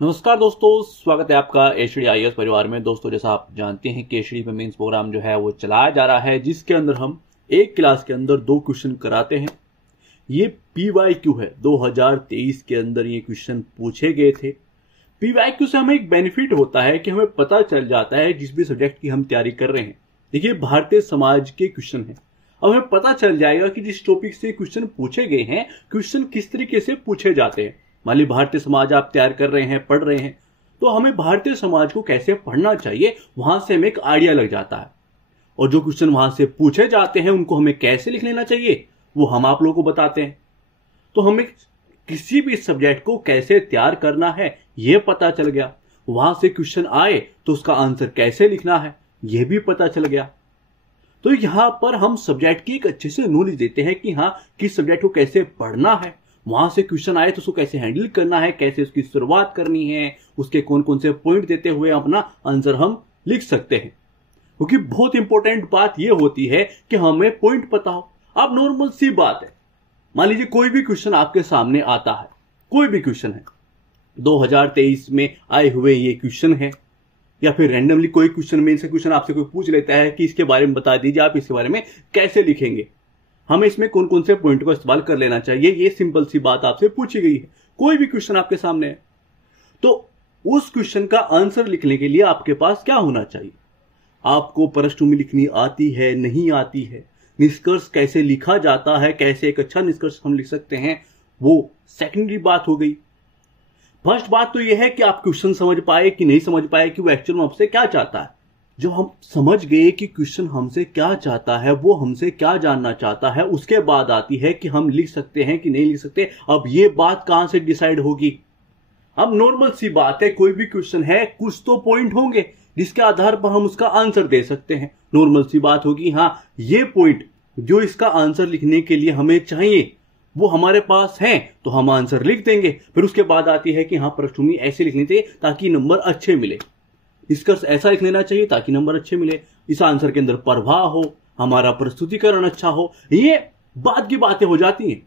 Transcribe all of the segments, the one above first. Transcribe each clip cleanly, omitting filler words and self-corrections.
नमस्कार दोस्तों, स्वागत है आपका एचडी आईएएस परिवार में। दोस्तों, जैसा आप जानते हैं कि एचडी पे मेंस प्रोग्राम जो है वो चलाया जा रहा है, जिसके अंदर हम एक क्लास के अंदर 2 क्वेश्चन कराते हैं। ये पीवाईक्यू है, 2023 के अंदर ये क्वेश्चन पूछे गए थे। पीवाईक्यू से हमें एक बेनिफिट होता है कि हमें पता चल जाता है जिस भी सब्जेक्ट की हम तैयारी कर रहे हैं। देखिए, भारतीय समाज के क्वेश्चन है। अब हमें पता चल जाएगा कि जिस टॉपिक से क्वेश्चन पूछे गए हैं, क्वेश्चन किस तरीके से पूछे जाते हैं। मान ली भारतीय समाज आप तैयार कर रहे हैं, पढ़ रहे हैं, तो हमें भारतीय समाज को कैसे पढ़ना चाहिए वहां से हमें एक आइडिया लग जाता है। और जो क्वेश्चन वहां से पूछे जाते हैं उनको हमें कैसे लिख लेना चाहिए वो हम आप लोगों को बताते हैं। तो हमें किसी भी सब्जेक्ट को कैसे तैयार करना है यह पता चल गया। वहां से क्वेश्चन आए तो उसका आंसर कैसे लिखना है यह भी पता चल गया। तो यहां पर हम सब्जेक्ट की एक अच्छे से नॉलेज देते हैं कि हाँ, किस सब्जेक्ट को कैसे पढ़ना है। वहां से क्वेश्चन आए तो उसको कैसे हैंडल करना है, कैसे उसकी शुरुआत करनी है, उसके कौन कौन से पॉइंट देते हुए अपना आंसर हम लिख सकते हैं। क्योंकि बहुत इंपॉर्टेंट बात यह होती है कि हमें पॉइंट पता हो। अब नॉर्मल सी बात है, मान लीजिए कोई भी क्वेश्चन आपके सामने आता है, कोई भी क्वेश्चन है, 2023 में आए हुए ये क्वेश्चन है, या फिर रैंडमली कोई क्वेश्चन में से क्वेश्चन आपसे कोई पूछ लेता है कि इसके बारे में बता दीजिए, आप इसके बारे में कैसे लिखेंगे, हमें इसमें कौन कौन से पॉइंट को इस्तेमाल कर लेना चाहिए। ये सिंपल सी बात आपसे पूछी गई है। कोई भी क्वेश्चन आपके सामने है तो उस क्वेश्चन का आंसर लिखने के लिए आपके पास क्या होना चाहिए। आपको पृष्ठभूमि लिखनी आती है, नहीं आती है, निष्कर्ष कैसे लिखा जाता है, कैसे एक अच्छा निष्कर्ष हम लिख सकते हैं, वो सेकेंडरी बात हो गई। फर्स्ट बात तो यह है कि आप क्वेश्चन समझ पाए कि नहीं समझ पाए, कि वो एक्चुअल में आपसे क्या चाहता है। जब हम समझ गए कि क्वेश्चन हमसे क्या चाहता है, वो हमसे क्या जानना चाहता है, उसके बाद आती है कि हम लिख सकते हैं कि नहीं लिख सकते। अब ये बात कहां से डिसाइड होगी। अब नॉर्मल सी बात है, कोई भी क्वेश्चन है कुछ तो पॉइंट होंगे जिसके आधार पर हम उसका आंसर दे सकते हैं। नॉर्मल सी बात होगी, हाँ, ये पॉइंट जो इसका आंसर लिखने के लिए हमें चाहिए वो हमारे पास है तो हम आंसर लिख देंगे। फिर उसके बाद आती है कि हाँ, पृष्ठभूमि ऐसे लिखनी चाहिए ताकि नंबर अच्छे मिले, निष्कर्ष ऐसा लिख लेना चाहिए ताकि नंबर अच्छे मिले, इस आंसर के अंदर प्रवाह हो, हमारा प्रस्तुतिकरण अच्छा हो। ये बात की बातें हो जाती हैं।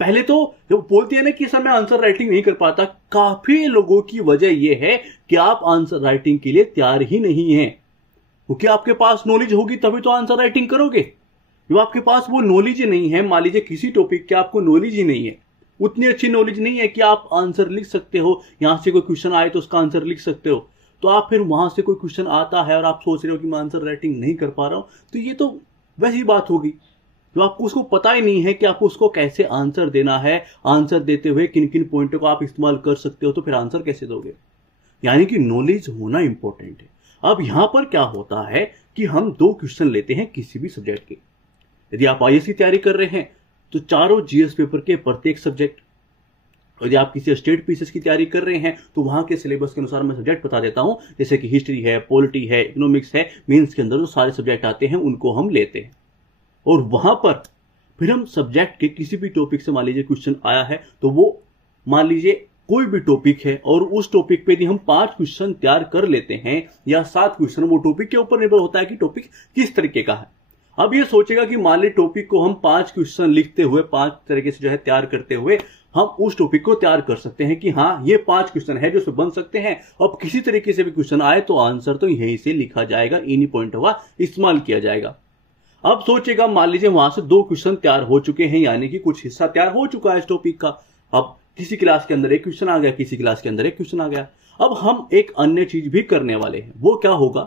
पहले तो जब बोलते हैं ना कि सर मैं आंसर राइटिंग नहीं कर पाता, काफी लोगों की वजह यह है कि आप आंसर राइटिंग के लिए तैयार ही नहीं है। क्योंकि आपके पास नॉलेज होगी तभी तो आंसर राइटिंग करोगे। जो आपके पास वो नॉलेज ही नहीं है, मान लीजिए किसी टॉपिक की आपको नॉलेज ही नहीं है, उतनी अच्छी नॉलेज नहीं है कि आप आंसर लिख सकते हो, यहां से कोई क्वेश्चन आए तो उसका आंसर लिख सकते हो, तो आप फिर वहां से कोई क्वेश्चन आता है और आप सोच रहे हो कि मैं आंसर राइटिंग नहीं कर पा रहा हूं, तो ये तो वैसी बात होगी जो आपको उसको पता ही नहीं है कि आपको उसको कैसे आंसर देना है, आंसर देते हुए किन किन पॉइंटों को आप इस्तेमाल कर सकते हो, तो फिर आंसर कैसे दोगे। यानी कि नॉलेज होना इंपॉर्टेंट है। अब यहां पर क्या होता है कि हम 2 क्वेश्चन लेते हैं किसी भी सब्जेक्ट के। यदि आप आईएएस की तैयारी कर रहे हैं तो चारों जीएस पेपर के प्रत्येक सब्जेक्ट, यदि आप किसी स्टेट पीसीएस की तैयारी कर रहे हैं तो वहां के सिलेबस के अनुसार मैं सब्जेक्ट बता देता हूं, जैसे कि हिस्ट्री है, पॉलिटी है, इकोनॉमिक्स है। मेंस के अंदर जो सारे सब्जेक्ट आते हैं उनको हम लेते हैं और वहां पर फिर हम सब्जेक्ट के किसी भी टॉपिक से मान लीजिए क्वेश्चन आया है तो वो मान लीजिए कोई भी टॉपिक है और उस टॉपिक पे यदि हम 5 क्वेश्चन तैयार कर लेते हैं या 7 क्वेश्चन, वो टॉपिक के ऊपर निर्भर होता है कि टॉपिक किस तरीके का है। अब ये सोचेगा कि मान ली टॉपिक को हम 5 क्वेश्चन लिखते हुए, 5 तरीके से जो है तैयार करते हुए हम उस टॉपिक को तैयार कर सकते हैं कि हाँ, ये 5 क्वेश्चन है जो बन सकते हैं। अब किसी तरीके से भी क्वेश्चन आए तो आंसर तो यहीं से लिखा जाएगा, इन्हीं पॉइंट का इस्तेमाल किया जाएगा। अब सोचेगा, मान लीजिए वहां से 2 क्वेश्चन तैयार हो चुके हैं, यानी कि कुछ हिस्सा तैयार हो चुका है इस टॉपिक का। अब किसी क्लास के अंदर एक क्वेश्चन आ गया, किसी क्लास के अंदर एक क्वेश्चन आ गया। अब हम एक अन्य चीज भी करने वाले हैं। वो क्या होगा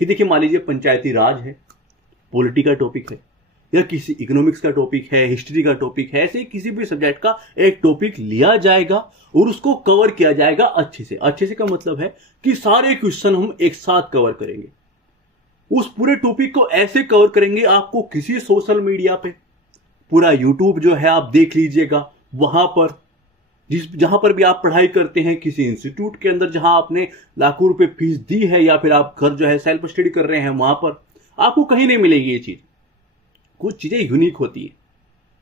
कि देखिए, मान लीजिए पंचायती राज है, पॉलिटी का टॉपिक है, या किसी इकोनॉमिक्स का टॉपिक है, हिस्ट्री का टॉपिक है, ऐसे किसी भी सब्जेक्ट का एक टॉपिक लिया जाएगा और उसको कवर किया जाएगा अच्छे से। अच्छे से का मतलब है कि सारे क्वेश्चन हम एक साथ कवर करेंगे। उस पूरे टॉपिक को ऐसे कवर करेंगे, आपको किसी सोशल मीडिया पे, पूरा यूट्यूब जो है आप देख लीजिएगा, वहां पर जहां पर भी आप पढ़ाई करते हैं, किसी इंस्टीट्यूट के अंदर जहां आपने लाखों रुपए फीस दी है, या फिर आप घर जो है सेल्फ स्टडी कर रहे हैं, वहां पर आपको कहीं नहीं मिलेगी ये चीज। कुछ चीजें यूनिक होती है,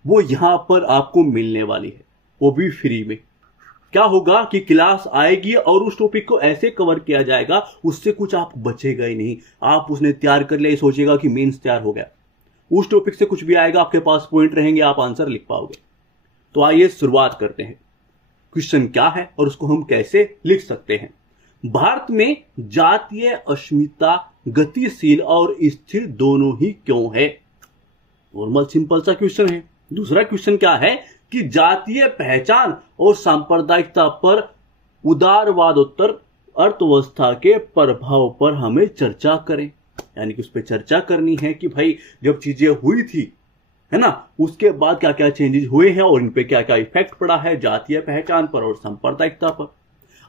वो यहां पर आपको मिलने वाली है, वो भी फ्री में। क्या होगा कि क्लास आएगी और उस टॉपिक को ऐसे कवर किया जाएगा, उससे कुछ आप बचेगा ही नहीं। आप उसने तैयार कर लिया, सोचेगा कि मेंस तैयार हो गया, उस टॉपिक से कुछ भी आएगा आपके पास पॉइंट रहेंगे, आप आंसर लिख पाओगे। तो आइए शुरुआत करते हैं। क्वेश्चन क्या है और उसको हम कैसे लिख सकते हैं। भारत में जातीय अस्मिता गतिशील और स्थिर दोनों ही क्यों है? नॉर्मल सिंपल सा क्वेश्चन है। दूसरा क्वेश्चन क्या है कि जातीय पहचान और सांप्रदायिकता पर उदारवादोत्तर अर्थव्यवस्था के प्रभाव पर हमें चर्चा करें। यानी कि उस पर चर्चा करनी है कि भाई जब चीजें हुई थी, है ना, उसके बाद क्या क्या चेंजेस हुए हैं और इन पे क्या क्या इफेक्ट पड़ा है जातीय पहचान पर और सांप्रदायिकता पर।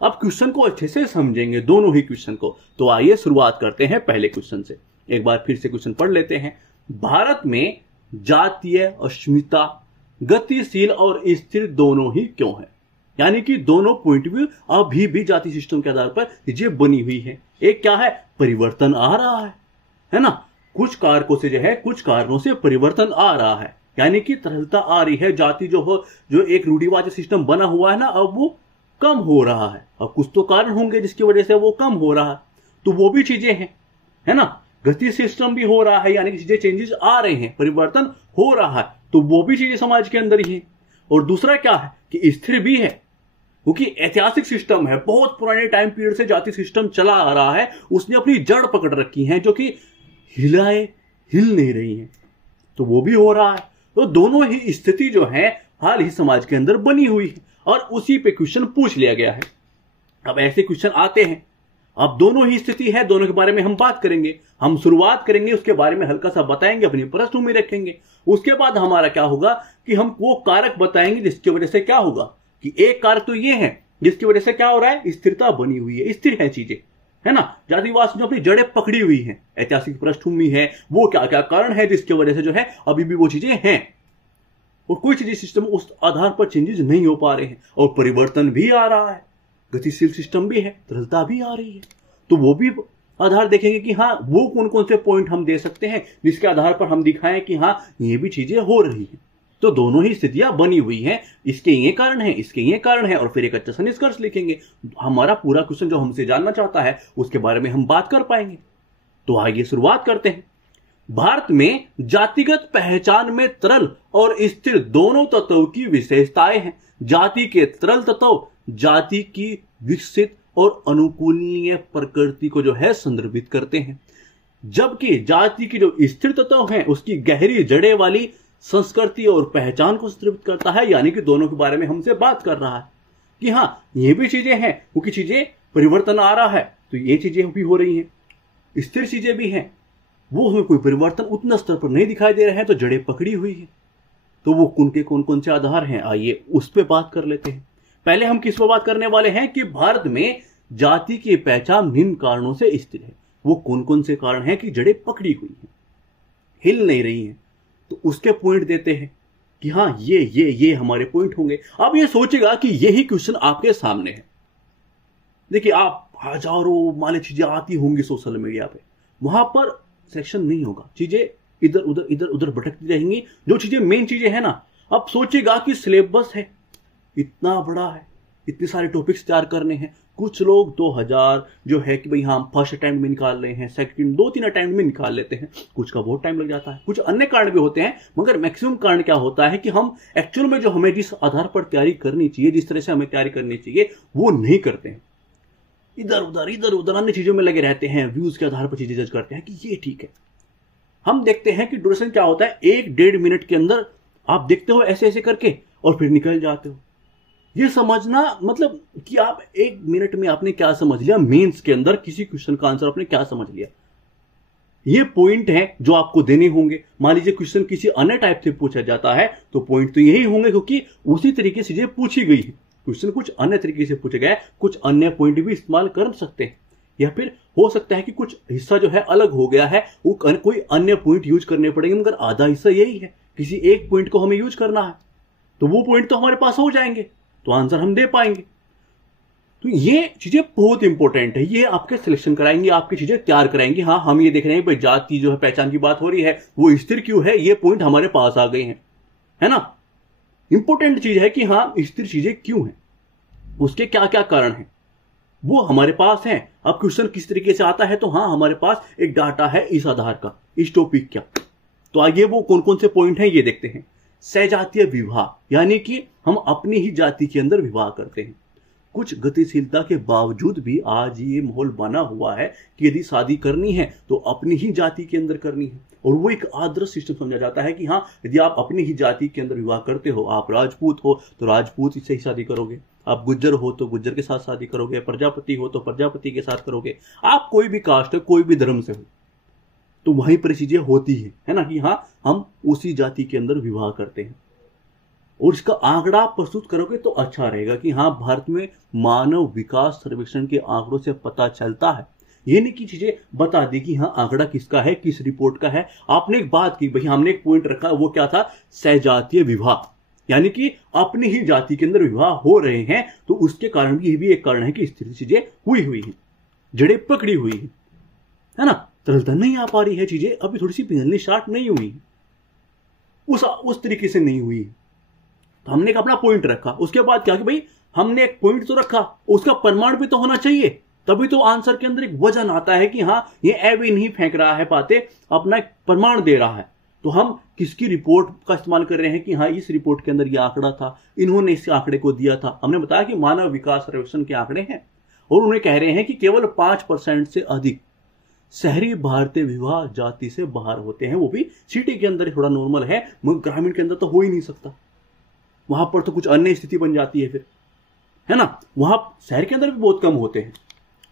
अब क्वेश्चन को अच्छे से समझेंगे, दोनों ही क्वेश्चन को। तो आइए शुरुआत करते हैं पहले क्वेश्चन से। एक बार फिर से क्वेश्चन पढ़ लेते हैं। भारत में जातीय अस्मिता गतिशील और स्थिर दोनों ही क्यों है? यानी कि दोनों पॉइंट व्यू अभी भी जाति सिस्टम के आधार पर ये बनी हुई है। एक क्या है, परिवर्तन आ रहा है ना, कुछ कारकों से जो है, कुछ कारणों से परिवर्तन आ रहा है, यानी कि तरलता आ रही है। जाति जो एक रूढ़िवादी सिस्टम बना हुआ है ना, अब वो कम हो रहा है। अब कुछ तो कारण होंगे जिसकी वजह से वो कम हो रहा है, तो वो भी चीजें हैं, है ना। गति सिस्टम भी हो रहा है, यानी कि चीजें चेंजेस आ रहे हैं, परिवर्तन हो रहा है, तो वो भी चीजें समाज के अंदर ही है। और दूसरा क्या है कि स्थिर भी है, क्योंकि ऐतिहासिक सिस्टम है, बहुत पुराने टाइम पीरियड से जाति सिस्टम चला आ रहा है, उसने अपनी जड़ पकड़ रखी है जो कि हिल नहीं रही है, तो वो भी हो रहा है। तो दोनों ही स्थिति जो है हाल ही समाज के अंदर बनी हुई है और उसी पे क्वेश्चन पूछ लिया गया है। अब ऐसे क्वेश्चन आते हैं। अब दोनों ही स्थिति है, दोनों के बारे में हम बात करेंगे, हम शुरुआत करेंगे, उसके बारे में हल्का सा बताएंगे, अपनी पृष्ठभूमि रखेंगे। उसके बाद हमारा क्या होगा कि हम वो कारक बताएंगे जिसकी वजह से क्या होगा कि एक कारक तो ये है जिसकी वजह से क्या हो रहा है, स्थिरता बनी हुई है, स्थिर है चीजें, है ना। जातिवाद जो अपनी जड़ें पकड़ी हुई है, ऐतिहासिक पृष्ठभूमि है, वो क्या क्या कारण है जिसकी वजह से जो है अभी भी वो चीजें हैं, और कोई चीजें सिस्टम उस आधार पर चेंजेस नहीं हो पा रहे हैं, और परिवर्तन भी आ रहा है, गतिशील सिस्टम भी है, तरलता भी आ रही है। तो वो भी आधार देखेंगे कि हाँ वो कौन कौन से पॉइंट हम दे सकते हैं जिसके आधार पर हम दिखाएं कि हाँ ये भी चीजें हो रही हैं। तो दोनों ही स्थितियां बनी हुई हैं, इसके ये कारण है, इसके ये कारण है, और फिर एक अच्छा सा निष्कर्ष लिखेंगे। हमारा पूरा क्वेश्चन जो हमसे जानना चाहता है उसके बारे में हम बात कर पाएंगे। तो आइए शुरुआत करते हैं। भारत में जातिगत पहचान में तरल और स्थिर दोनों तत्वों की विशेषताएं हैं। जाति के तरल तत्व जाति की विकसित और अनुकूलनीय प्रकृति को जो है संदर्भित करते हैं, जबकि जाति की जो स्थिर तत्व है उसकी गहरी जड़ें वाली संस्कृति और पहचान को संदर्भित करता है। यानी कि दोनों के बारे में हमसे बात कर रहा है कि हाँ ये भी चीजें हैं, क्योंकि चीजें परिवर्तन आ रहा है तो ये चीजें भी हो रही हैं, स्थिर चीजें भी हैं, वो हमें कोई परिवर्तन उतना स्तर पर नहीं दिखाई दे रहे हैं, तो जड़ें पकड़ी हुई है। तो वो उनके कौन कौन से आधार हैं, आइए उस पर बात कर लेते हैं। पहले हम किस पर बात करने वाले हैं कि भारत में जाति की पहचान निम्न कारणों से स्थिर है। वो कौन कौन से कारण हैं कि जड़ें पकड़ी हुई हैं, हिल नहीं रही हैं, तो उसके पॉइंट देते हैं कि हाँ ये हमारे पॉइंट होंगे। अब ये सोचेगा कि यही क्वेश्चन आपके सामने है। देखिए आप हजारों माले चीजें आती होंगी सोशल मीडिया पे, वहां पर सेक्शन नहीं होगा, चीजें इधर उधर भटकती रहेंगी, जो चीजें मेन चीजें है ना। अब सोचेगा कि सिलेबस है इतना बड़ा है, इतने सारे टॉपिक्स तैयार करने हैं, कुछ लोग 2000 जो है कि भाई हाँ फर्स्ट अटेम्प्ट में निकाल रहे हैं, सेकंड 2-3 अटेम्प्ट में निकाल लेते हैं, कुछ का बहुत टाइम लग जाता है, कुछ अन्य कारण भी होते हैं, मगर मैक्सिमम कारण क्या होता है कि हम एक्चुअल में जो हमें जिस आधार पर तैयारी करनी चाहिए, जिस तरह से हमें तैयारी करनी चाहिए, वो नहीं करते हैं। इधर उधर अन्य चीजों में लगे रहते हैं, व्यूज के आधार पर चीजें जज करते हैं कि ये ठीक है। हम देखते हैं कि ड्यूरेशन क्या होता है, 1-1.5 मिनट के अंदर आप देखते हो ऐसे ऐसे करके और फिर निकल जाते हो। ये समझना मतलब कि आप 1 मिनट में आपने क्या समझ लिया, मेंस के अंदर किसी क्वेश्चन का आंसर आपने क्या समझ लिया, ये पॉइंट है जो आपको देने होंगे। मान लीजिए क्वेश्चन किसी अन्य टाइप से पूछा जाता है तो पॉइंट तो यही होंगे, क्योंकि उसी तरीके से चीजें पूछी गई है। क्वेश्चन कुछ अन्य तरीके से पूछा गया है, कुछ अन्य पॉइंट भी इस्तेमाल कर सकते हैं, या फिर हो सकता है कि कुछ हिस्सा जो है अलग हो गया है, वो कोई अन्य पॉइंट यूज करने पड़ेंगे, मगर आधा हिस्सा यही है, किसी एक पॉइंट को हमें यूज करना है, तो वो पॉइंट तो हमारे पास हो जाएंगे, तो आंसर हम दे पाएंगे। तो ये चीजें बहुत इंपॉर्टेंट है, ये आपके सिलेक्शन कराएंगे, आपकी चीजें तैयार कराएंगे। हाँ हम ये देख रहे हैं भाई जाति जो है पहचान की बात हो रही है, वो स्थिर क्यों है, ये पॉइंट हमारे पास आ गए हैं, है ना। इंपॉर्टेंट चीज है कि हाँ स्थिर चीजें क्यों हैं, उसके क्या क्या कारण हैं, वो हमारे पास है। अब क्वेश्चन किस तरीके से आता है, तो हाँ हमारे पास एक डाटा है इस आधार का, इस टॉपिक का। तो आइए वो कौन कौन से पॉइंट हैं ये देखते हैं। सजातीय विवाह, यानी कि हम अपनी ही जाति के अंदर विवाह करते हैं। कुछ गतिशीलता के बावजूद भी आज ये माहौल बना हुआ है कि यदि शादी करनी है तो अपनी ही जाति के अंदर करनी है, और वो एक आदर्श सिस्टम समझा जाता है कि हाँ, यदि आप अपनी ही जाति के अंदर विवाह करते हो, आप राजपूत हो तो राजपूत से ही शादी करोगे, आप गुज्जर हो तो गुज्जर के साथ शादी करोगे, प्रजापति हो तो प्रजापति के साथ करोगे, आप कोई भी कास्ट है, कोई भी धर्म से हो, तो वहीं पर चीजें होती है ना, कि हाँ हम उसी जाति के अंदर विवाह करते हैं। और इसका आंकड़ा प्रस्तुत करोगे तो अच्छा रहेगा कि हाँ, भारत में मानव विकास सर्वेक्षण के आंकड़ों से पता चलता है। ये नहीं कि चीजें बता दी कि हाँ आंकड़ा किसका है, किस रिपोर्ट का है। आपने एक बात की, भाई हमने एक पॉइंट रखा, वो क्या था, सजातीय विवाह, यानी कि अपनी ही जाति के अंदर विवाह हो रहे हैं, तो उसके कारण ये भी एक कारण है कि इस तरह की चीजें हुई है, जड़ें पकड़ी हुई है ना, तरलता नहीं आ पा रही है, चीजें अभी थोड़ी सी पिघलनी स्टार्ट नहीं हुई, उस तरीके से नहीं हुई। तो हमने एक अपना पॉइंट रखा, उसके बाद क्या कि भाई हमने एक पॉइंट तो रखा, उसका प्रमाण भी तो होना चाहिए, तभी तो आंसर के अंदर एक वजन आता है कि हाँ ये ऐवे नहीं फेंक रहा है बातें, अपना एक प्रमाण दे रहा है। तो हम किसकी रिपोर्ट का इस्तेमाल कर रहे हैं कि हाँ इस रिपोर्ट के अंदर ये आंकड़ा था, इन्होंने इस आंकड़े को दिया था। हमने बताया कि मानव विकास सर्वेक्षण के आंकड़े हैं, और उन्हें कह रहे हैं कि केवल 5% से अधिक शहरी भारतीय विवाह जाति से बाहर होते हैं, वो भी सिटी के अंदर थोड़ा नॉर्मल है, मगर ग्रामीण के अंदर तो हो ही नहीं सकता, वहां पर तो कुछ अन्य स्थिति बन जाती है फिर, है ना, वहां शहर के अंदर भी बहुत कम होते हैं।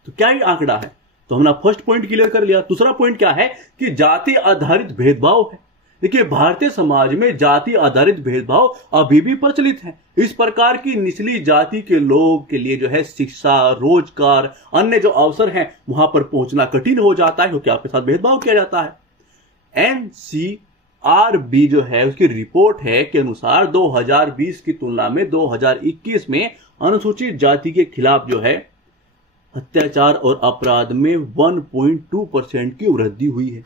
तो क्या ये आंकड़ा है, तो हमने फर्स्ट पॉइंट क्लियर कर लिया। दूसरा पॉइंट क्या है कि जाति आधारित भेदभाव है। देखिए, भारतीय समाज में जाति आधारित भेदभाव अभी भी प्रचलित है। इस प्रकार की निचली जाति के लोग के लिए जो है शिक्षा, रोजगार, अन्य जो अवसर हैं वहां पर पहुंचना कठिन हो जाता है, क्योंकि आपके साथ भेदभाव किया जाता है। NCRB जो है उसकी रिपोर्ट है के अनुसार 2020 की तुलना में 2021 में अनुसूचित जाति के खिलाफ जो है अत्याचार और अपराध में 1.2% की वृद्धि हुई है।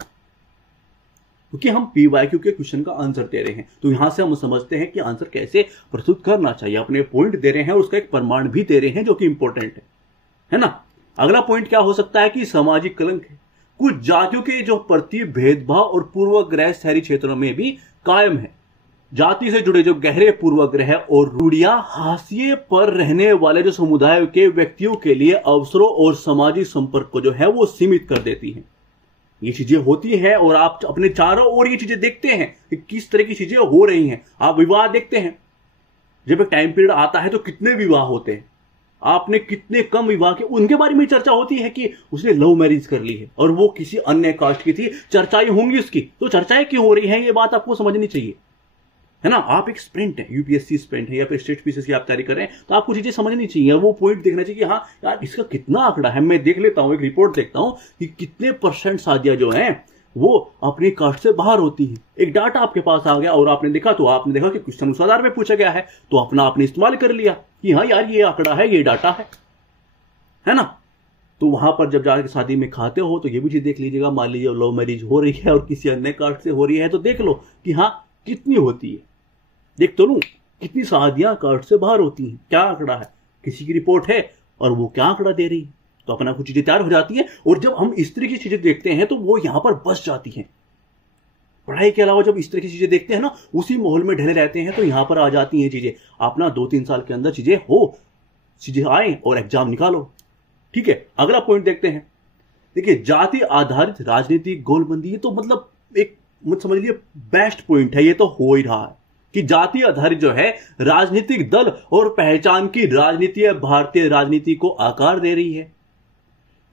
क्योंकि हम PYQ के क्वेश्चन का आंसर दे रहे हैं, तो यहां से हम समझते हैं कि आंसर कैसे प्रस्तुत करना चाहिए। अपने पॉइंट दे रहे हैं और उसका एक प्रमाण भी दे रहे हैं जो कि इंपॉर्टेंट है ना। अगला पॉइंट क्या हो सकता है कि सामाजिक कलंक है। कुछ जातियों के जो प्रति भेदभाव और पूर्वाग्रह शहरी क्षेत्रों में भी कायम है। जाति से जुड़े जो गहरे पूर्वाग्रह और रूढ़ियां हाशिए पर रहने वाले जो समुदाय के व्यक्तियों के लिए अवसरों और सामाजिक संपर्क को जो है वो सीमित कर देती हैं। ये चीजें होती हैं और आप अपने चारों ओर ये चीजें देखते हैं कि किस तरह की चीजें हो रही हैं। आप विवाह देखते हैं, जब एक टाइम पीरियड आता है तो कितने विवाह होते हैं, आपने कितने कम विवाह के, उनके बारे में चर्चा होती है कि उसने लव मैरिज कर ली है और वो किसी अन्य कास्ट की थी, चर्चाएं होंगी उसकी। तो चर्चाएं क्यों हो रही हैं, ये बात आपको समझनी चाहिए, है ना। आप एक स्प्रिंट है, यूपीएससी स्प्रिंट है या फिर स्टेट पीसीएस की आप तैयारी कर रहे हैं, तो आपको चीजें समझनी चाहिए, वो पॉइंट देखना चाहिए कि हाँ यार इसका कितना आंकड़ा है। मैं देख लेता हूं, एक रिपोर्ट देखता हूं कि कितने % शादियां जो हैं वो अपनी कास्ट से बाहर होती है। एक डाटा आपके पास आ गया और आपने देखा, तो आपने देखा कि क्वेश्चन उस आधार में पूछा गया है, तो अपना आपने इस्तेमाल कर लिया कि हाँ यार ये आंकड़ा है, ये डाटा है ना। तो वहां पर जब जाकर शादी में खाते हो तो ये भी चीज देख लीजिएगा। मान लीजिए लव मैरिज हो रही है और किसी अन्य कास्ट से हो रही है, तो देख लो कि हाँ कितनी होती है। देख तो लूं कितनी शादियां कास्ट से बाहर होती हैं, क्या आंकड़ा है, किसी की रिपोर्ट है और वो क्या आंकड़ा दे रही है, तो अपना कुछ चीजें तैयार हो जाती है। और जब हम इस तरह की चीजें देखते हैं तो वो यहां पर बस जाती हैं। पढ़ाई के अलावा जब इस तरह की चीजें देखते हैं ना, उसी माहौल में ढले रहते हैं, तो यहां पर आ जाती हैं चीजें। अपना 2-3 साल के अंदर चीजें आए और एग्जाम निकालो। ठीक है, अगला पॉइंट देखते हैं। देखिए, जाति आधारित राजनीतिक गोलबंदी, ये तो मतलब एक समझ लीजिए बेस्ट पॉइंट है। ये तो हो ही रहा है कि जाति आधारित जो है राजनीतिक दल और पहचान की राजनीति भारतीय राजनीति को आकार दे रही है।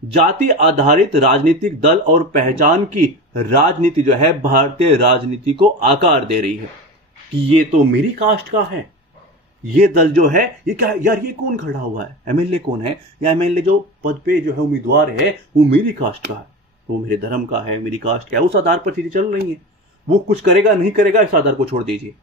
जाति आधारित राजनीतिक दल और पहचान की राजनीति जो है भारतीय राजनीति को आकार दे रही है कि ये तो मेरी कास्ट का है, ये दल जो है ये क्या है यार, ये कौन खड़ा हुआ है, एमएलए कौन है, या एमएलए जो पद पे जो है उम्मीदवार है वो मेरी कास्ट का है, वो मेरे धर्म का है, मेरी कास्ट का है। उस आधार पर चीजें चल रही हैं। वो कुछ करेगा नहीं करेगा इस आधार को छोड़ दीजिए,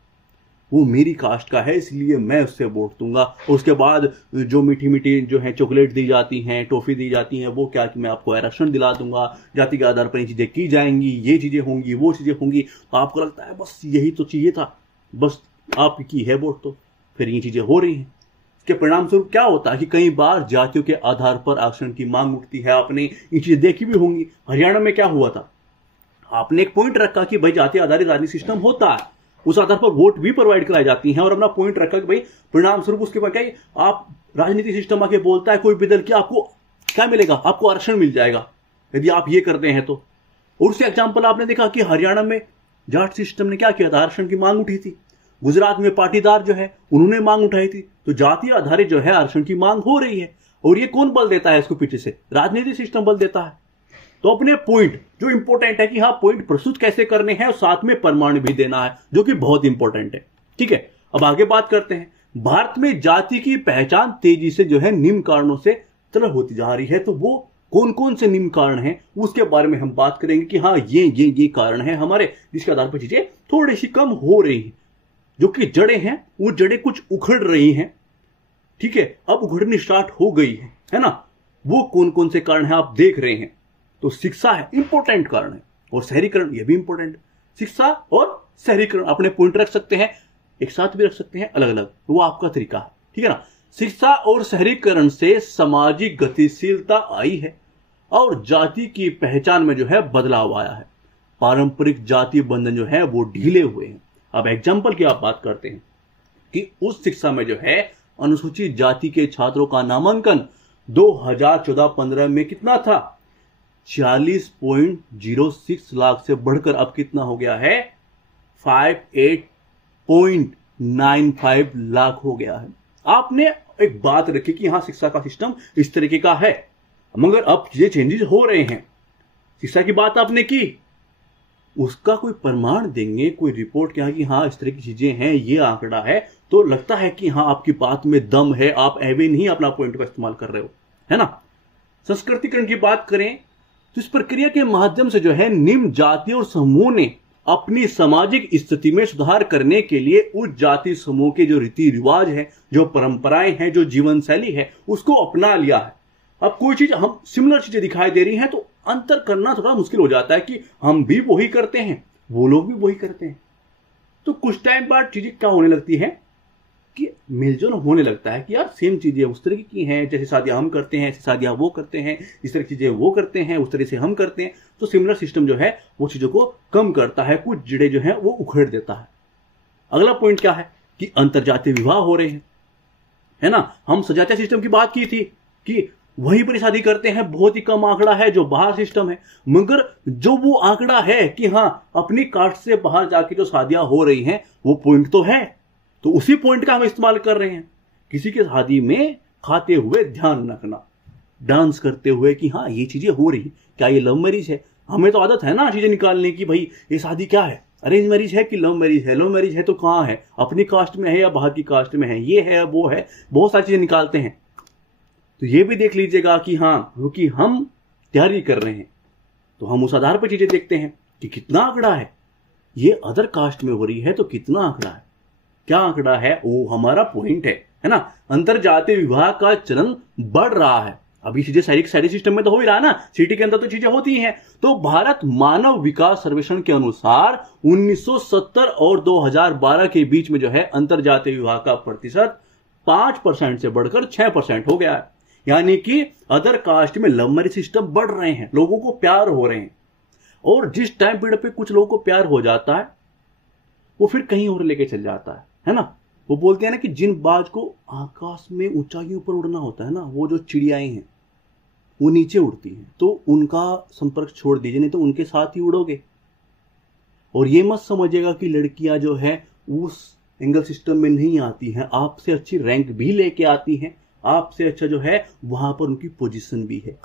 वो मेरी कास्ट का है इसलिए मैं उससे वोट दूंगा। उसके बाद जो मीठी मीठी जो है चॉकलेट दी जाती हैं, टॉफी दी जाती हैं, वो क्या कि मैं आपको आरक्षण दिला दूंगा, जाति के आधार पर ये चीजें की जाएंगी, ये चीजें होंगी, वो चीजें होंगी। तो आपको लगता है बस यही तो चाहिए था, बस आपकी है वोट, तो फिर ये चीजें हो रही हैं। इसके परिणाम स्वरूप क्या होता है कि कई बार जातियों के आधार पर आरक्षण की मांग उठती है। आपने ये चीजें देखी भी होंगी। हरियाणा में क्या हुआ था, आपने एक पॉइंट रखा कि भाई जाति आधारित राजनीतिक सिस्टम होता है, उस आधार पर वोट भी प्रोवाइड कराई जाती हैं और अपना पॉइंट रखा कि भाई परिणाम स्वरूप उसके बाद क्या आप राजनीतिक सिस्टम आके बोलता है कोई बदल के आपको क्या मिलेगा, आपको आरक्षण मिल जाएगा यदि आप ये करते हैं तो। और उससे एग्जाम्पल आपने देखा कि हरियाणा में जाट सिस्टम ने क्या किया था, आरक्षण की मांग उठी थी। गुजरात में पाटीदार जो है उन्होंने मांग उठाई थी। तो जाति आधारित जो है आरक्षण की मांग हो रही है। और ये कौन बल देता है इसको पीछे से, राजनीतिक सिस्टम बल देता है। तो अपने पॉइंट जो इंपॉर्टेंट है कि हाँ पॉइंट प्रस्तुत कैसे करने हैं और साथ में प्रमाण भी देना है, जो कि बहुत इंपॉर्टेंट है। ठीक है, अब आगे बात करते हैं। भारत में जाति की पहचान तेजी से जो है निम्न कारणों से तरह होती जा रही है। तो वो कौन कौन से निम्न कारण हैं उसके बारे में हम बात करेंगे कि हाँ ये कारण है हमारे, जिसके आधार पर चीजें थोड़ी सी कम हो रही हैं। जो कि जड़ें हैं वो जड़ें कुछ उखड़ रही हैं। ठीक है, अब उखड़नी स्टार्ट हो गई है ना। वो कौन कौन से कारण है आप देख रहे हैं। तो शिक्षा है इंपॉर्टेंट कारण है, और शहरीकरण ये भी इंपॉर्टेंट। शिक्षा और शहरीकरण अपने पॉइंट रख सकते हैं, एक साथ भी रख सकते हैं, अलग अलग, वो आपका तरीका है। ठीक है ना। शिक्षा और शहरीकरण से सामाजिक गतिशीलता आई है और जाति की पहचान में जो है बदलाव आया है। पारंपरिक जातीय बंधन जो है वो ढीले हुए हैं। अब एग्जाम्पल की आप बात करते हैं कि उस शिक्षा में जो है अनुसूचित जाति के छात्रों का नामांकन 2014-15 में कितना था, 40.06 लाख से बढ़कर अब कितना हो गया है, 58.95 लाख हो गया है। आपने एक बात रखी कि हाँ शिक्षा का सिस्टम इस तरीके का है, मगर अब ये चेंजेस हो रहे हैं। शिक्षा की बात आपने की, उसका कोई प्रमाण देंगे, कोई रिपोर्ट क्या कि हाँ इस तरह की चीजें हैं, ये आंकड़ा है, तो लगता है कि हाँ आपकी बात में दम है, आप ऐसे नहीं अपना पॉइंट का इस्तेमाल कर रहे हो, है ना। संस्कृतिकरण की बात करें तो इस प्रक्रिया के माध्यम से जो है निम्न जाति और समूह ने अपनी सामाजिक स्थिति में सुधार करने के लिए उस जाति समूह के जो रीति रिवाज है, जो परंपराएं हैं, जो जीवन शैली है, उसको अपना लिया है। अब कोई चीज हम सिमिलर चीजें दिखाई दे रही हैं तो अंतर करना थोड़ा मुश्किल हो जाता है कि हम भी वही करते हैं, वो लोग भी वही करते हैं। तो कुछ टाइम बाद चीजें क्या होने लगती है कि मिलजुल होने लगता है कि यार सेम चीजें उस तरह की हैं, जैसे शादियां हम करते हैं ऐसी शादियां वो करते हैं, इस तरह की चीजें वो करते हैं उस तरह से हम करते हैं। तो सिमिलर सिस्टम जो है वो चीजों को कम करता है, कुछ जड़ें जो है वो उखेड़ देता है। अगला पॉइंट क्या है कि अंतरजातीय विवाह हो रहे हैं, है ना। हम सजातीय सिस्टम की बात की थी कि वहीं पर शादी करते हैं, बहुत ही कम आंकड़ा है जो बाहर सिस्टम है। मगर जो वो आंकड़ा है कि हाँ अपनी कास्ट से बाहर जाके जो शादियां हो रही हैं वो पॉइंट तो है, तो उसी पॉइंट का हम इस्तेमाल कर रहे हैं। किसी की शादी में खाते हुए ध्यान रखना, डांस करते हुए कि हाँ ये चीजें हो रही, क्या ये लव मैरिज है। हमें तो आदत है ना चीजें निकालने की, भाई ये शादी क्या है, अरेंज मैरिज है कि लव मैरिज है, लव मैरिज है तो कहाँ है, अपनी कास्ट में है या बाहर की कास्ट में है, ये है वो है, बहुत सारी चीजें निकालते हैं। तो ये भी देख लीजिएगा कि हाँ क्योंकि हम तैयारी कर रहे हैं तो हम उस आधार पर चीजें देखते हैं कि कितना आंकड़ा है, ये अदर कास्ट में हो रही है तो कितना आंकड़ा है, क्या आंकड़ा है, वो हमारा पॉइंट है ना। अंतरजातीय विवाह का चलन बढ़ रहा है। अभी चीजें शहरी सिस्टम में तो हो ही रहा है ना, सिटी के अंदर तो चीजें होती हैं। तो भारत मानव विकास सर्वेक्षण के अनुसार 1970 और 2012 के बीच में जो है अंतरजातीय विवाह का प्रतिशत 5% से बढ़कर 6% हो गया है। यानी कि अदर कास्ट में लव मैरिज सिस्टम बढ़ रहे हैं, लोगों को प्यार हो रहे हैं। और जिस टाइम पीरियड पे कुछ लोगों को प्यार हो जाता है वो फिर कहीं और लेके चल जाता है ना। वो बोलते हैं ना कि जिन बाज को आकाश में ऊंचाइयों पर उड़ना होता है ना, वो जो चिड़ियाएं हैं वो नीचे उड़ती हैं, तो उनका संपर्क छोड़ दीजिए, नहीं तो उनके साथ ही उड़ोगे। और ये मत समझिएगा कि लड़कियां जो है उस एंगल सिस्टम में नहीं आती हैं, आपसे अच्छी रैंक भी लेके आती हैं, आपसे अच्छा जो है वहां पर उनकी पोजीशन भी है।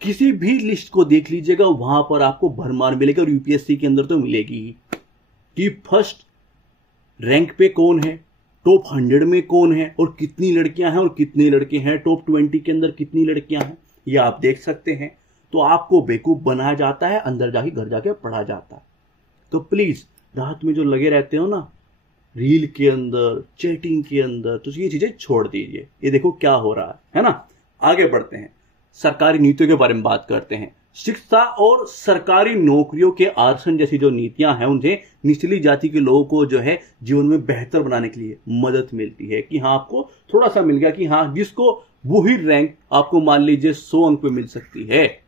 किसी भी लिस्ट को देख लीजिएगा, वहां पर आपको भरमार मिलेगा, और यूपीएससी के अंदर तो मिलेगी ही कि फर्स्ट रैंक पे कौन है, टॉप 100 में कौन है, और कितनी लड़कियां हैं और कितने लड़के हैं, टॉप 20 के अंदर कितनी लड़कियां हैं, ये आप देख सकते हैं। तो आपको बेवकूफ बनाया जाता है, अंदर जाके घर जाके पढ़ा जाता है। तो प्लीज रात में जो लगे रहते हो ना रील के अंदर, चैटिंग के अंदर, तो ये चीजें छोड़ दीजिए। ये देखो क्या हो रहा है ना। आगे बढ़ते हैं, सरकारी नीतियों के बारे में बात करते हैं। शिक्षा और सरकारी नौकरियों के आरक्षण जैसी जो नीतियां हैं उनसे निचली जाति के लोगों को जो है जीवन में बेहतर बनाने के लिए मदद मिलती है कि हाँ आपको थोड़ा सा मिल गया कि हाँ जिसको वही रैंक आपको मान लीजिए 100 अंक पे मिल सकती है,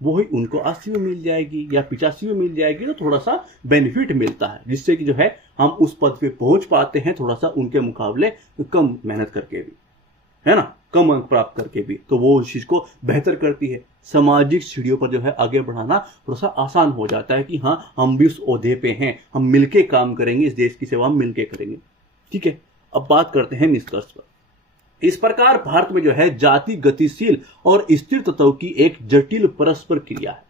वो ही उनको 80 में मिल जाएगी या 85 में मिल जाएगी, तो थोड़ा सा बेनिफिट मिलता है, जिससे कि जो है हम उस पद पे पहुंच पाते हैं थोड़ा सा उनके मुकाबले कम मेहनत करके भी, है ना, कम अंक प्राप्त करके भी। तो वो उस चीज को बेहतर करती है। सामाजिक सीढ़ियों पर जो है आगे बढ़ाना थोड़ा सा आसान हो जाता है कि हाँ हम भी उस ओहदे पे हैं, हम मिलके काम करेंगे, इस देश की सेवा हम मिलके करेंगे। ठीक है, अब बात करते हैं निष्कर्ष पर। इस प्रकार भारत में जो है जाति गतिशील और स्थिर तत्व की एक जटिल परस्पर क्रिया है।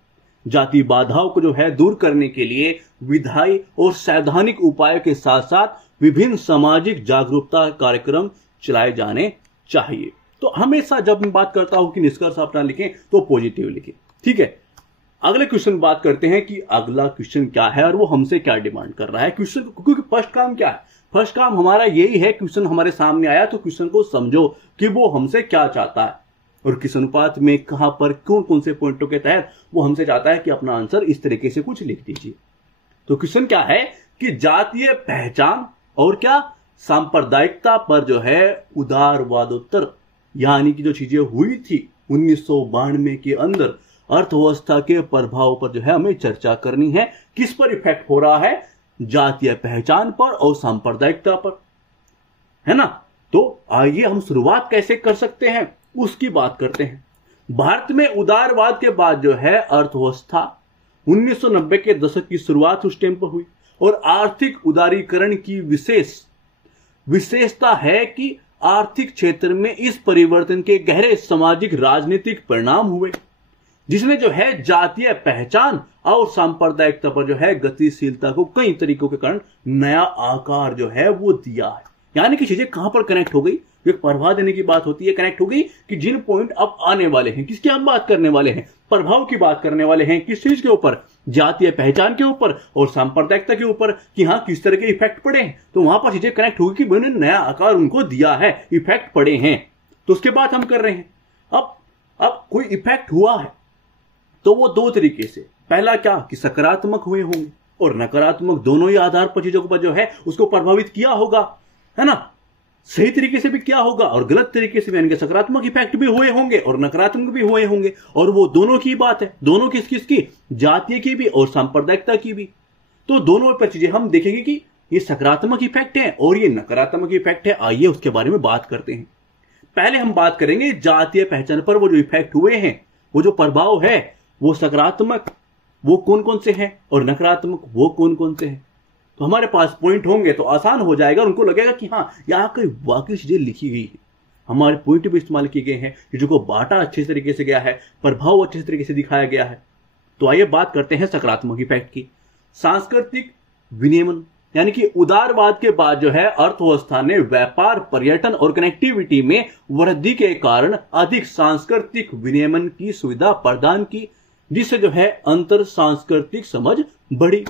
जाति बाधाओं को जो है दूर करने के लिए विधायी और सैद्धांतिक उपायों के साथ साथ विभिन्न सामाजिक जागरूकता कार्यक्रम चलाए जाने चाहिए। तो हमेशा जब मैं बात करता हूं कि निष्कर्ष अपना लिखें तो पॉजिटिव लिखें। ठीक है, अगले क्वेश्चन बात करते हैं कि अगला क्वेश्चन क्या है और वो हमसे क्या डिमांड कर रहा है। क्वेश्चन, क्योंकि फर्स्ट काम क्या है, फर्स्ट काम हमारा यही है, क्वेश्चन हमारे सामने आया तो क्वेश्चन को समझो कि वो हमसे क्या चाहता है और किस अनुपात में, कहां पर, कौन कौन से पॉइंटों के तहत वो हमसे चाहता है कि अपना आंसर इस तरीके से कुछ लिख दीजिए। तो क्वेश्चन क्या है कि जातीय पहचान और क्या सांप्रदायिकता पर जो है उदारवादोत्तर, यानी कि जो चीजें हुई थी 1992 के अंदर अर्थव्यवस्था के प्रभाव पर जो है हमें चर्चा करनी है। किस पर इफेक्ट हो रहा है, जातीय पहचान पर और सांप्रदायिकता पर, है ना। तो आइए हम शुरुआत कैसे कर सकते हैं उसकी बात करते हैं। भारत में उदारवाद के बाद जो है अर्थव्यवस्था 1990 के दशक की शुरुआत उस टाइम पर हुई और आर्थिक उदारीकरण की विशेषता है कि आर्थिक क्षेत्र में इस परिवर्तन के गहरे सामाजिक राजनीतिक परिणाम हुए, जिसने जो है जातीय पहचान और सांप्रदायिकता पर जो है गतिशीलता को कई तरीकों के कारण नया आकार जो है वो दिया है। यानी कि चीजें कहां पर कनेक्ट हो गई, एक प्रभाव देने की बात होती है, कनेक्ट हो गई कि जिन पॉइंट अब आने वाले हैं, किसकी हम बात करने वाले हैं, प्रभाव की बात करने वाले हैं, किस चीज के ऊपर, जातीय पहचान के ऊपर और सांप्रदायिकता के ऊपर, कि हाँ किस तरह के इफेक्ट पड़े हैं। तो वहां पर चीजें कनेक्ट होगी कि उन्होंने नया आकार उनको दिया है, इफेक्ट पड़े हैं। तो उसके बाद हम कर रहे हैं। अब कोई इफेक्ट हुआ है तो वो दो तरीके से, पहला क्या कि सकारात्मक हुए होंगे और नकारात्मक, दोनों ही आधार पर चीजों पर जो है उसको प्रभावित किया होगा, है ना। सही तरीके से भी किया होगा और गलत तरीके से भी, यानी कि सकारात्मक इफेक्ट भी हुए होंगे और नकारात्मक भी हुए होंगे। और वो दोनों की बात है, दोनों किसकी, जातीय की भी और सांप्रदायिकता की भी। तो दोनों पर चीजें हम देखेंगे कि ये सकारात्मक इफेक्ट है और ये नकारात्मक इफेक्ट है। आइए उसके बारे में बात करते हैं। पहले हम बात करेंगे जातीय पहचान पर वो जो इफेक्ट हुए हैं, वो जो प्रभाव है, वो सकारात्मक वो कौन कौन से हैं और नकारात्मक वो कौन कौन से हैं। तो हमारे पास पॉइंट होंगे तो आसान हो जाएगा, उनको लगेगा कि हाँ यहाँ कोई वाकई चीजें लिखी गई है, हमारे पॉइंट भी इस्तेमाल किए गए हैं, चीजों को बांटा अच्छे तरीके से गया है, प्रभाव अच्छे तरीके से दिखाया गया है। तो आइए बात करते हैं सकारात्मक इफेक्ट की। सांस्कृतिक विनियमन, यानी कि उदारवाद के बाद जो है अर्थव्यवस्था ने व्यापार, पर्यटन और कनेक्टिविटी में वृद्धि के कारण अधिक सांस्कृतिक विनियमन की सुविधा प्रदान की, जिससे जो है अंतर सांस्कृतिक समझ बढ़ी।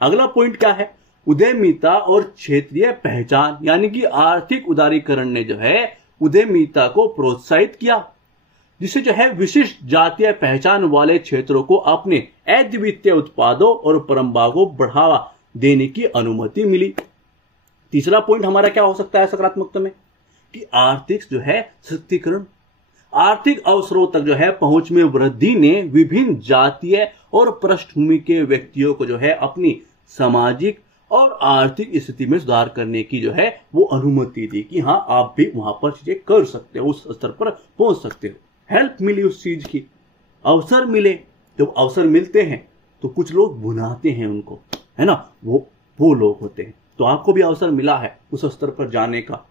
अगला पॉइंट क्या है, उद्यमिता और क्षेत्रीय पहचान, यानी कि आर्थिक उदारीकरण ने जो है उद्यमिता को प्रोत्साहित किया, जिससे जो है विशिष्ट जातीय पहचान वाले क्षेत्रों को अपने अद्वितीय उत्पादों और परंपरा को बढ़ावा देने की अनुमति मिली। तीसरा पॉइंट हमारा क्या हो सकता है सकारात्मकता में, कि आर्थिक जो है सशक्तिकरण, आर्थिक अवसरों तक जो है पहुंच में वृद्धि ने विभिन्न जातीय और पृष्ठभूमि के व्यक्तियों को जो है अपनी सामाजिक और आर्थिक स्थिति में सुधार करने की जो है वो अनुमति दी कि हाँ आप भी वहां पर चीजें कर सकते हो, उस स्तर पर पहुंच सकते हो। हेल्प मिली उस चीज की, अवसर मिले। जब अवसर मिलते हैं तो कुछ लोग भुनाते हैं उनको, है ना, वो लोग होते हैं। तो आपको भी अवसर मिला है उस स्तर पर जाने का,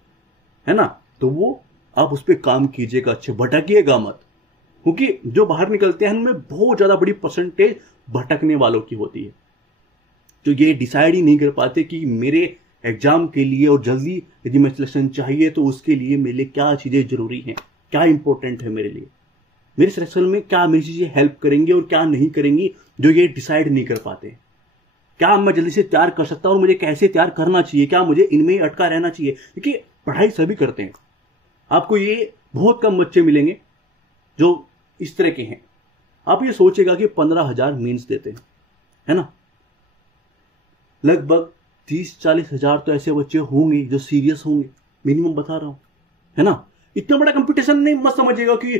है ना, तो वो आप उस पर काम कीजिएगा, अच्छे भटकिएगा मत, क्योंकि जो बाहर निकलते हैं उनमें बहुत ज्यादा बड़ी परसेंटेज भटकने वालों की होती है, जो ये डिसाइड ही नहीं कर पाते कि मेरे एग्जाम के लिए और जल्दी यदि मैं सिलेक्शन चाहिए तो उसके लिए मेरे लिए क्या चीजें जरूरी हैं, क्या इंपॉर्टेंट है मेरे लिए, मेरे सिलेक्शन में क्या मेरी चीजें हेल्प करेंगी और क्या नहीं करेंगी, जो ये डिसाइड नहीं कर पाते। क्या मैं जल्दी से तैयार कर सकता हूं और मुझे कैसे तैयार करना चाहिए, क्या मुझे इनमें ही अटका रहना चाहिए, क्योंकि पढ़ाई सभी करते हैं। आपको ये बहुत कम बच्चे मिलेंगे जो इस तरह के हैं। आप ये सोचेगा कि 15,000 मीन्स देते हैं, है ना, लगभग 30-40 हजार तो ऐसे बच्चे होंगे जो सीरियस होंगे, मिनिमम बता रहा हूं, है ना। इतना बड़ा कंपटीशन नहीं मत समझिएगा कि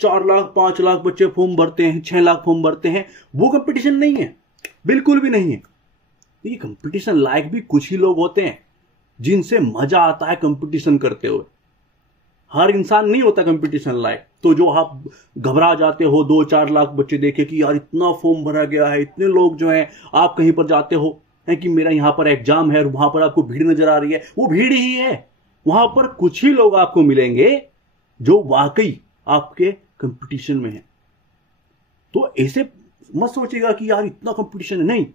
4 लाख 5 लाख बच्चे फॉर्म भरते हैं, 6 लाख फॉर्म भरते हैं, वो कंपटीशन नहीं है, बिल्कुल भी नहीं है। ये कंपटीशन लायक भी कुछ ही लोग होते हैं जिनसे मजा आता है कंपटीशन करते हुए। हर इंसान नहीं होता कंपटीशन लायक। तो जो आप घबरा जाते हो 2-4 लाख बच्चे देखे कि यार इतना फॉर्म भरा गया है, इतने लोग जो हैं, आप कहीं पर जाते हो है कि मेरा यहां पर एग्जाम है और वहां पर आपको भीड़ नजर आ रही है, वो भीड़ ही है। वहां पर कुछ ही लोग आपको मिलेंगे जो वाकई आपके कंपटीशन में है। तो ऐसे मत सोचिएगा कि यार इतना कंपटीशन है, नहीं,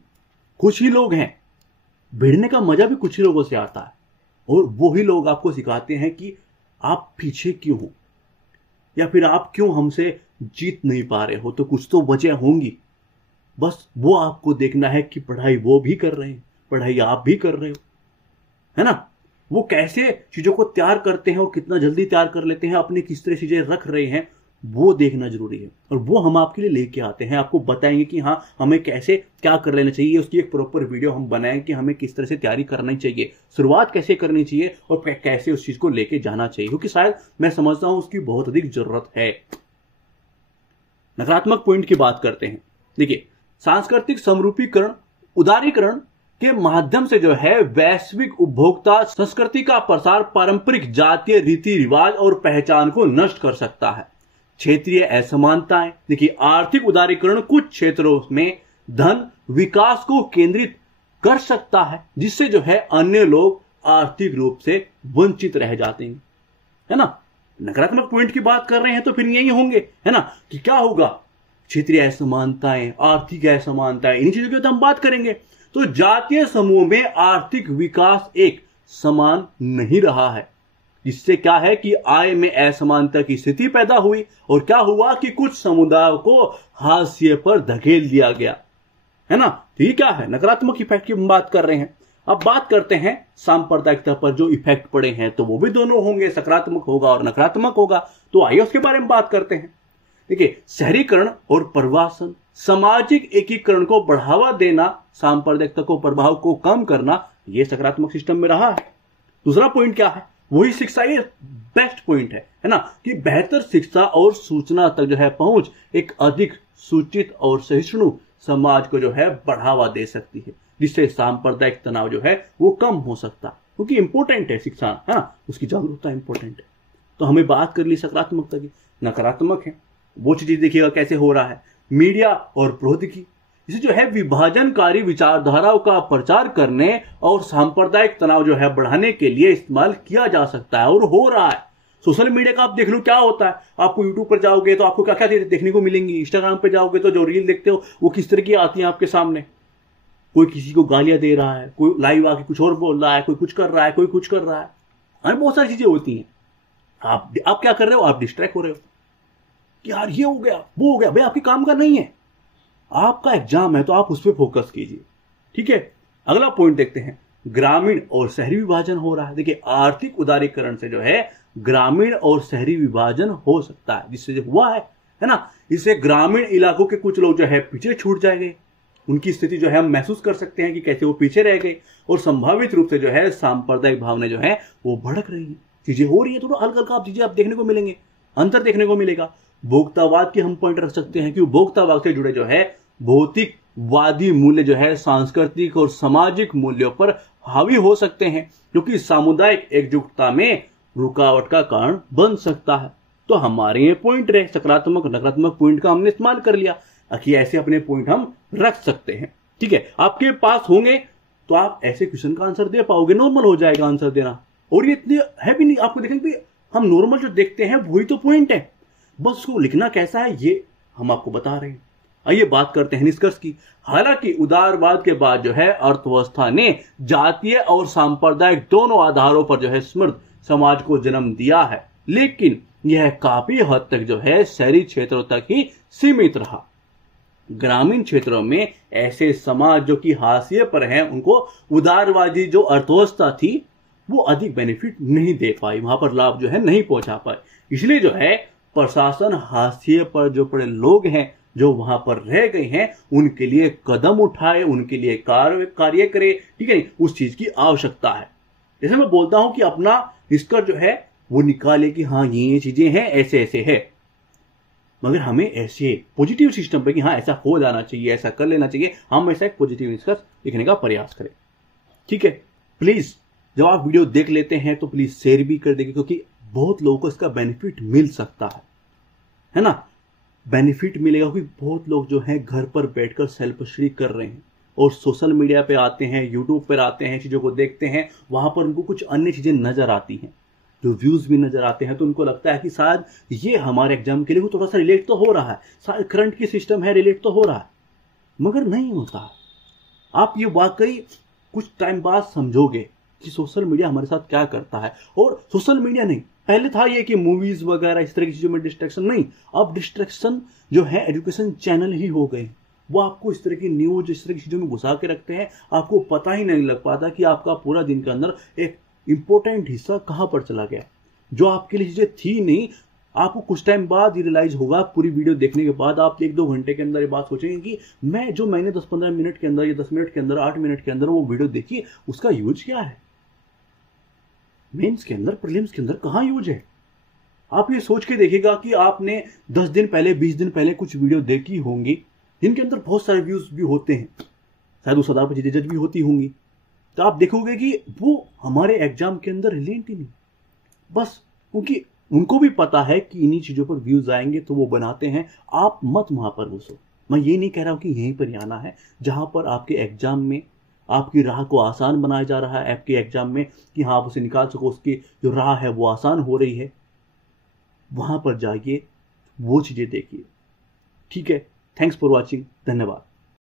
कुछ ही लोग हैं। भिड़ने का मजा भी कुछ ही लोगों से आता है और वो ही लोग आपको सिखाते हैं कि आप पीछे क्यों हो या फिर आप क्यों हमसे जीत नहीं पा रहे हो। तो कुछ तो वजह होंगी, बस वो आपको देखना है कि पढ़ाई वो भी कर रहे हैं, पढ़ाई आप भी कर रहे हो, है ना। वो कैसे चीजों को तैयार करते हैं और कितना जल्दी तैयार कर लेते हैं, अपने किस तरह चीजें रख रहे हैं, वो देखना जरूरी है। और वो हम आपके लिए लेके आते हैं, आपको बताएंगे कि हाँ हमें कैसे क्या कर लेना चाहिए। उसकी एक प्रॉपर वीडियो हम बनाएं कि हमें किस तरह से तैयारी करनी चाहिए, शुरुआत कैसे करनी चाहिए और कैसे उस चीज को लेके जाना चाहिए, क्योंकि शायद मैं समझता हूं उसकी बहुत अधिक जरूरत है। नकारात्मक पॉइंट की बात करते हैं। देखिए, सांस्कृतिक समरूपीकरण, उदारीकरण के माध्यम से जो है वैश्विक उपभोक्ता संस्कृति का प्रसार पारंपरिक जातीय रीति रिवाज और पहचान को नष्ट कर सकता है। क्षेत्रीय असमानताएं, देखिए आर्थिक उदारीकरण कुछ क्षेत्रों में धन विकास को केंद्रित कर सकता है, जिससे जो है अन्य लोग आर्थिक रूप से वंचित रह जाते हैं, है ना। नकारात्मक पॉइंट की बात कर रहे हैं तो फिर यही होंगे, है ना, कि क्या होगा, क्षेत्रीय असमानताएं, आर्थिक असमानताएं, इन चीजों की तो हम बात करेंगे। तो जातीय समूह में आर्थिक विकास एक समान नहीं रहा है, जिससे क्या है कि आय में असमानता की स्थिति पैदा हुई और क्या हुआ कि कुछ समुदायों को हाशिए पर धकेल दिया गया, है ना। तो ये क्या है, नकारात्मक इफेक्ट की हम बात कर रहे हैं। अब बात करते हैं सांप्रदायिकता पर जो इफेक्ट पड़े हैं, तो वो भी दोनों होंगे, सकारात्मक होगा और नकारात्मक होगा। तो आइए उसके बारे में बात करते हैं। देखिए, शहरीकरण और प्रवासन, सामाजिक एकीकरण को बढ़ावा देना, सांप्रदायिकता को प्रभाव को कम करना, यह सकारात्मक सिस्टम में रहा है। दूसरा पॉइंट क्या है, वही शिक्षा, ये बेस्ट पॉइंट है ना, कि बेहतर शिक्षा और सूचना तक जो है पहुंच एक अधिक सूचित और सहिष्णु समाज को जो है बढ़ावा दे सकती है, जिससे सांप्रदायिक तनाव जो है वो कम हो सकता है, क्योंकि इंपॉर्टेंट है शिक्षा, है ना, उसकी जागरूकता इंपॉर्टेंट है। तो हमें बात कर ली सकारात्मकता की। नकारात्मक है वो चीज देखिएगा कैसे हो रहा है, मीडिया और प्रौद्योगिकी, इसे जो है विभाजनकारी विचारधाराओं का प्रचार करने और सांप्रदायिक तनाव जो है बढ़ाने के लिए इस्तेमाल किया जा सकता है और हो रहा है। सोशल मीडिया का आप देख लो क्या होता है, आपको यूट्यूब पर जाओगे तो आपको क्या क्या देखने को मिलेंगी, इंस्टाग्राम पे जाओगे तो जो रील देखते हो वो किस तरह की आती है आपके सामने। कोई किसी को गालियां दे रहा है, कोई लाइव आके कुछ और बोल रहा है, कोई कुछ कर रहा है, कोई कुछ कर रहा है, बहुत सारी चीजें होती हैं। आप क्या कर रहे हो, आप डिस्ट्रैक्ट हो रहे हो कि यार ये हो गया वो हो गया। भाई आपके काम का नहीं है, आपका एग्जाम है तो आप उस पर फोकस कीजिए, ठीक है। अगला पॉइंट देखते हैं, ग्रामीण और शहरी विभाजन हो रहा है। देखिए, आर्थिक उदारीकरण से जो है ग्रामीण और शहरी विभाजन हो सकता है, जिससे जो हुआ है ना, इससे ग्रामीण इलाकों के कुछ लोग जो है पीछे छूट जाएंगे, उनकी स्थिति जो है हम महसूस कर सकते हैं कि कैसे वो पीछे रह गए, और संभावित रूप से जो है सांप्रदायिक भावना जो है वो भड़क रही है, चीजें हो रही है, थोड़ा हल्का हल्का आप चीजें आप देखने को मिलेंगे, अंतर देखने को मिलेगा। भोक्तावाद की हम पॉइंट रख सकते हैं कि भोक्तावाद से जुड़े जो है भौतिकवादी मूल्य जो है सांस्कृतिक और सामाजिक मूल्यों पर हावी हो सकते हैं, जो कि सामुदायिक एकजुटता में रुकावट का कारण बन सकता है। तो हमारे ये पॉइंट रहे, सकारात्मक नकारात्मक पॉइंट का हमने इस्तेमाल कर लिया, कि ऐसे अपने पॉइंट हम रख सकते हैं, ठीक है। आपके पास होंगे तो आप ऐसे क्वेश्चन का आंसर दे पाओगे, नॉर्मल हो जाएगा आंसर देना, और ये इतने है भी नहीं। आपको देखेंगे हम नॉर्मल जो देखते हैं वही तो पॉइंट है, बस उसको लिखना कैसा है ये हम आपको बता रहे हैं। आइए बात करते हैं निष्कर्ष की। हालांकि उदारवाद के बाद जो है अर्थव्यवस्था ने जातीय और सांप्रदायिक दोनों आधारों पर जो है समृद्ध समाज को जन्म दिया है, लेकिन यह काफी हद तक जो है शहरी क्षेत्रों तक ही सीमित रहा। ग्रामीण क्षेत्रों में ऐसे समाज जो कि हाशिए पर हैं, उनको उदारवादी जो अर्थव्यवस्था थी वो अधिक बेनिफिट नहीं दे पाई, वहां पर लाभ जो है नहीं पहुंचा पाए। इसलिए जो है प्रशासन हाशिए पर जो पड़े लोग हैं जो वहां पर रह गए हैं उनके लिए कदम उठाए, उनके लिए कार्य करे, ठीक है, उस चीज की आवश्यकता है। जैसे मैं बोलता हूं कि अपना निष्कर्ष जो है वो निकाले कि हाँ ये चीजें हैं, ऐसे ऐसे है। मगर हमें ऐसे पॉजिटिव सिस्टम पे कि हाँ ऐसा हो जाना चाहिए, ऐसा कर लेना चाहिए, हम ऐसा एक पॉजिटिव निष्कर्ष लिखने का प्रयास करें। ठीक है, प्लीज जब आप वीडियो देख लेते हैं तो प्लीज शेयर भी कर देंगे, क्योंकि बहुत लोगों को इसका बेनिफिट मिल सकता है ना। बेनिफिट मिलेगा क्योंकि बहुत लोग जो है घर पर बैठकर सेल्फ स्टडी कर रहे हैं और सोशल मीडिया पे आते हैं, यूट्यूब पर आते हैं, चीज़ों को देखते हैं, वहां पर उनको कुछ अन्य चीज़ें नजर आती हैं, जो व्यूज भी नजर आते हैं, तो उनको लगता है कि शायद ये हमारे एग्जाम के लिए थोड़ा सा रिलेट तो हो रहा है, शायद करंट की सिस्टम है, रिलेट तो हो रहा है, मगर नहीं होता। आप ये वाकई कुछ टाइम बाद समझोगे कि सोशल मीडिया हमारे साथ क्या करता है। और सोशल मीडिया नहीं, पहले था ये कि मूवीज वगैरह इस तरह की चीजों में डिस्ट्रैक्शन, नहीं, अब डिस्ट्रैक्शन जो है एजुकेशन चैनल ही हो गए। वो आपको इस तरह की न्यूज, इस तरह की चीजों में घुसा के रखते हैं, आपको पता ही नहीं लग पाता कि आपका पूरा दिन के अंदर एक इंपॉर्टेंट हिस्सा कहां पर चला गया, जो आपके लिए चीजें थी नहीं। आपको कुछ टाइम बाद ये रियलाइज होगा, पूरी वीडियो देखने के बाद आप 1-2 घंटे के अंदर ये बात सोचेंगे कि मैंने 10-15 मिनट के अंदर या 10 मिनट के अंदर, 8 मिनट के अंदर वो वीडियो देखी, उसका यूज क्या है, मेंस के अंदर, प्रीलिम्स के अंदर कहां यूज है। आप ये सोच के देखिएगा कि आपने 10 दिन पहले, 20 दिन पहले कुछ वीडियो देखी होंगी जिनके अंदर बहुत सारे व्यूज भी होते हैं, शायद उस आधार पर चीजें जज भी होती होंगी, तो आप देखोगे कि वो हमारे एग्जाम के अंदर रिलेट ही नहीं। बस क्योंकि उनको भी पता है कि इन्हीं चीजों पर व्यूज आएंगे तो वो बनाते हैं। आप मत वहां पर घुसो। मैं ये नहीं कह रहा हूं कि यहीं पर आना है जहां पर आपके एग्जाम में आपकी राह को आसान बनाया जा रहा है, आपके एग्जाम में कि हाँ आप उसे निकाल सको, उसकी जो राह है वो आसान हो रही है, वहां पर जाइए, वो चीजें देखिए। ठीक है, थैंक्स फॉर वॉचिंग, धन्यवाद।